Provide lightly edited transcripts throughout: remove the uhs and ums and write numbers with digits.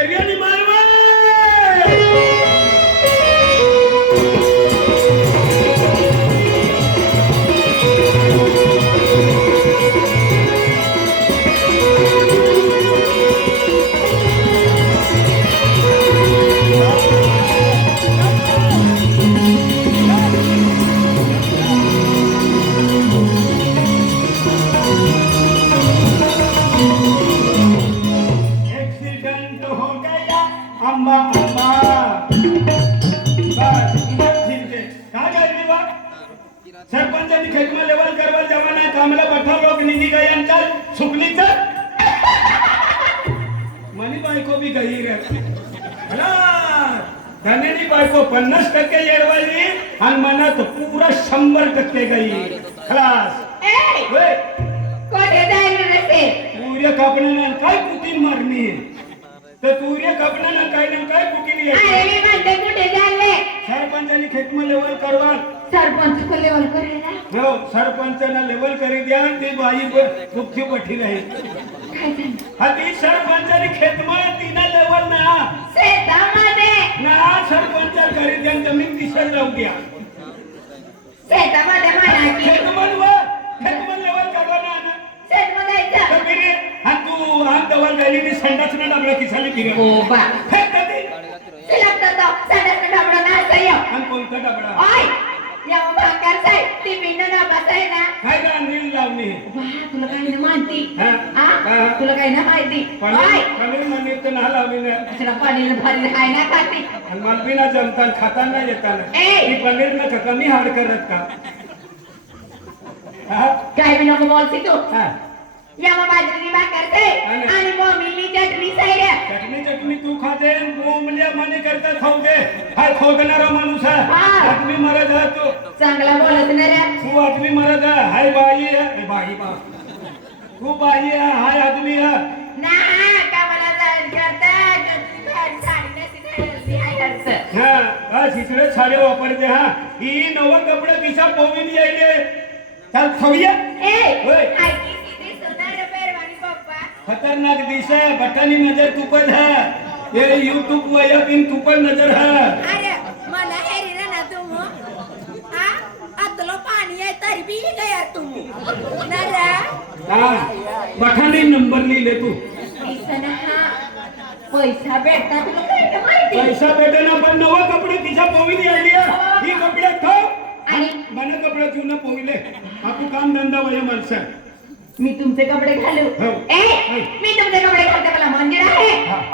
पेरियानी मारवा सरपंचांनी खेतमा लेवल करवल जमाना कामला बठा लोक निधी गयांचा सुकलीच मनी बायको बी गई रे धनेनी बायको 50% येडवाली आणि मनात पुरा 100% गई खलास ओए कोठे जायला रे पुऱ्या कापण्यानं काय कुटीन मारणी तर पुऱ्या कापण्यानं काय ना काय कुटीन अरे मी म्हणते कुठे जायले सरपंचांनी खेतमा लेवल करवल सरपंच को लेवल करेला हो सरपंचांना लेवल करी द्या ती बाई दुःखी पठी राहील काय झालं हाती सरपंचांनी खेतमा तिना लेवल ना शेतामध्ये ना सरपंच करी द्या जमीन दिसत राहू द्या शेतामध्ये म्हणा की खेतमन लेवल करवा ना शेतमध्ये जायचं कबीरे हा तू आम दवाल गेली मी संडास ना डबला किसाली फिरे हो बा फेक कधी सिलक्ता तो संडास डबडा ना सयो आणि कोणता डबडा ओय या भाकर साय ती बिंड ना बसाय ना काय का नील लावणी वाह तुला काही ना माहिती हा तुला काही ना माहिती ओय पनीर मंदिर तर ना लावली ना तुला पनीर भारी हाय ना खाती आणि मलबीना जमतान खाताना येताना ए ती पनीर ना कमी हाड करत का काय बी नको बोलती तू हा या बाजरीची भाकर से आणि मोमिली चटणी सायऱ्या चटणी तू खाते मोमल्या माने करता खाऊ दे हाय खोदणारा माणूस आहे आदमी मरद आहे तू चांगला बोलत ना रे तू आदमी मरद आहे हाय बाई आहे बाई बा तू बाई आहे हाय आदमी आहे ना का मला जाण करता साडी नसती हाय करत हा इकडे साडे वापरते हा ही नवा कपडे किसा पोवीन यायले चल खाऊया ए ऐकी किती सुंदर पेरवानी पप्पा खतरनाक दिस है बटनी नजर तुपत है ये यूट्यूब वया पिन तुपत नजर है अरे मला हेरी ना तुम हा अतलो पाणी आहे तरी बी गया तुम नरा हा बटनी नंबर लिहिले तू ऐसा हा पैसा भेटता तुला काय माहिती पैसा भेटेना पण नवा कपडे तिच्या पोविली आली ही कपडे ठेव आणि मन कपडे जुना पोविले आपू काम धंदा वया माणसं मी तुमचे कपडे घालू मी तुमचे कपडे घालते मला मंदिर आहे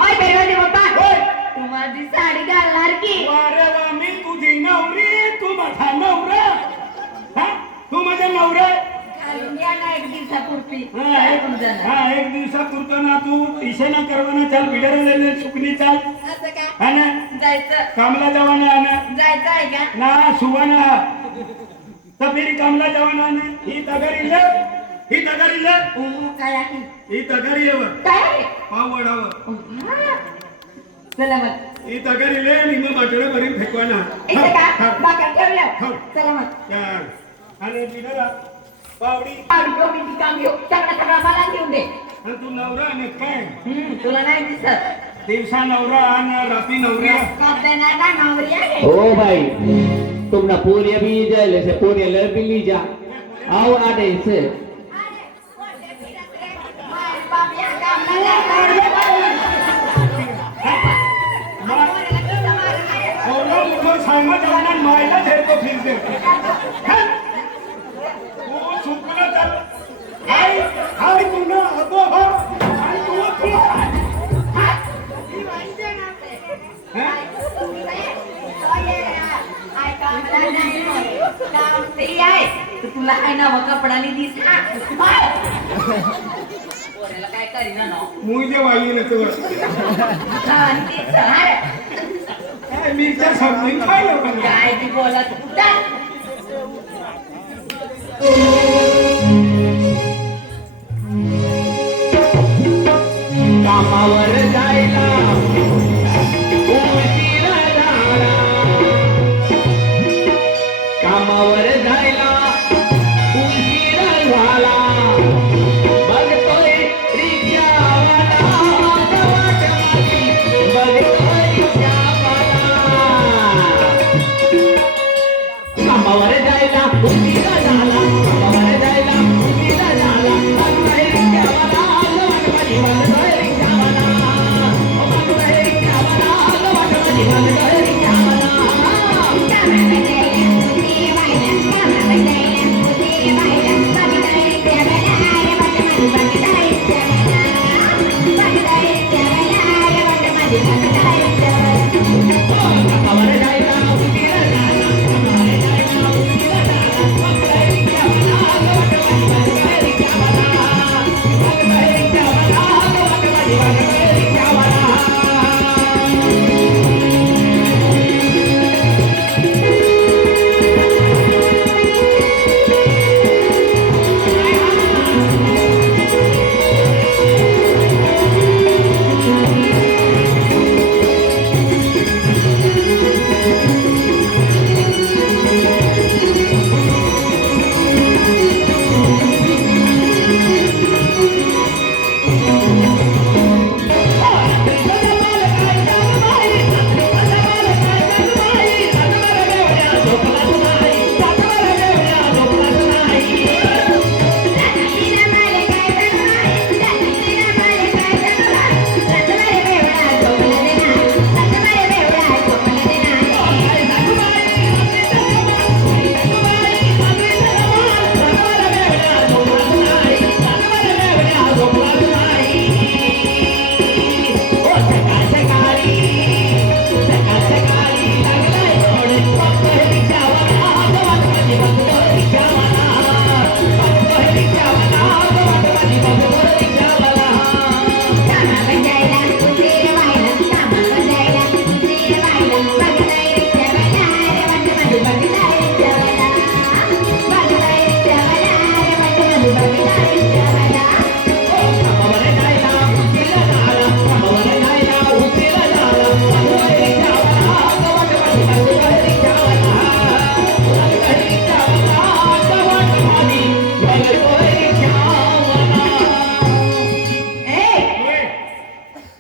ओय पेरवानी पप्पा तू माझी साडी घालणार की अरे वा मी तुझी नवरी तू माझा नवरा हा तू माझा नवरा घालून या ना एक दिवसापुरती एक दिवसापुरता ना तू इशेना करवाना चाल बिडरलेले सुकली चाल असं का हा ना जायचं कामला जवाना आना जायचं आहे का ना सुवाना तफिरी कामला जवाना आना ही तगारी ले काय आहे ही तगारी येवर काय आहे पाव वडावर चला मग ही तगारी ले आणि मग बाटडे भरीन फेकवाना इथे का बाका ठेवलं चला मग आणि बिडरा पावडी मी काम घेऊ सगळा मला देऊन दे आणि तू नवरा आणि काय तुला नाही दिसत दिवसा नवरा आणि रात्री नवऱ्या करते नवरी आहे ओ भाई तुम ना पूरी भी जाले से पूरी लर भी ली जा आओ आडे से सांगत जाणार मायला झेलतो फिरते तू चुकलं तर हाय तू ना अबो हा हाय तू तुला आहे ना मग कपडाने दिस काय करीना मुझे वाली न तू मिरच्या समजून खायला काय ती बोलत कामावर जायला उशिरा झाला कामावर जायला उशिरा झाला बघतोय रिक्षावाला वाट मागे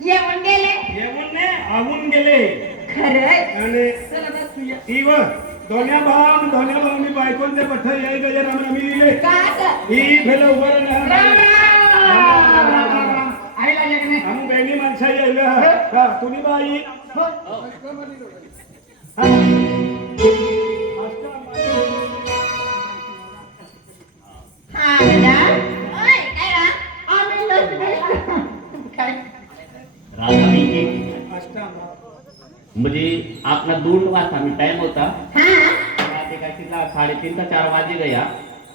येऊन गेले येऊन ने आवून गेले खरंच आणि चला बसूया इव दोन्या भावांनी बायकोंचे पठ्ठ याय गजे राम रामी लिहिले का असं ही भेल उभं आईला लग्न आम्ही बहिणी माणसा यायला हा तुम्ही बाई हा बेटा ओय काय रा आम्ही नसते काय राजा मी अष्टांग म्हणजे आपला 2 वाजता मी टाइम होता हा ते काय तिला 3:30 ते 4 वाजे गया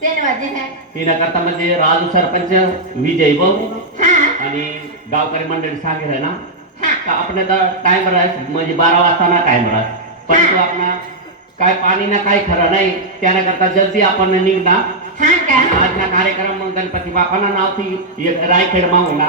3 वाजे है तिला करता म्हणजे राजू सरपंच विजय भाऊ हा आणि गावकरी मंडळी सांगेल ना हा का आपल्या टाइम राहत म्हणजे 12 वाजता ना टाइम राहत पण तो आपला काय पाणी ना काही खरं नाही त्याना करता जल्दी आपण निघणार हा का आजचा कार्यक्रम गणपती बापांना नाव ती रायखेड मागून